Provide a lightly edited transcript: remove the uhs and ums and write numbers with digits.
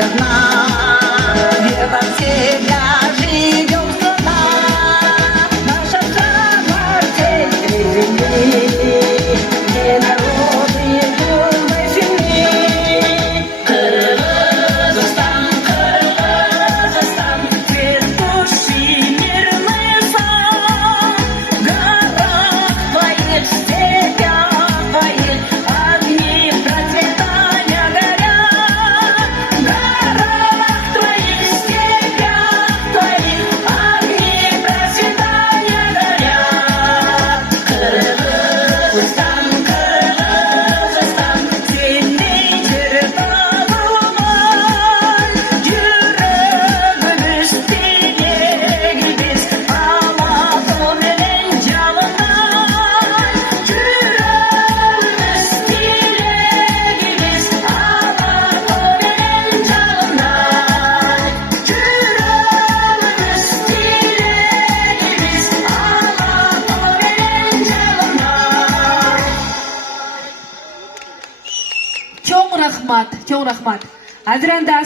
верна, верно всегда живем страна, наша страна земли, где народы юной семьи. Кыргызстан, Кыргызстан, цветущий мирный сан, в горах твоих, в степях твоих огни процветания горят. В горах твоих, в степях твоих огни процветания горят. Кыргызстан, Кыргызстан, сенің жырталымай, жүрегіміз теңег біз, алатаумен жалындай. Жүрегіміз теңег біз, алатаумен жалындай. Жүрегіміз теңег біз, алатаумен жалындай. Чоң рахмат. Азыр анда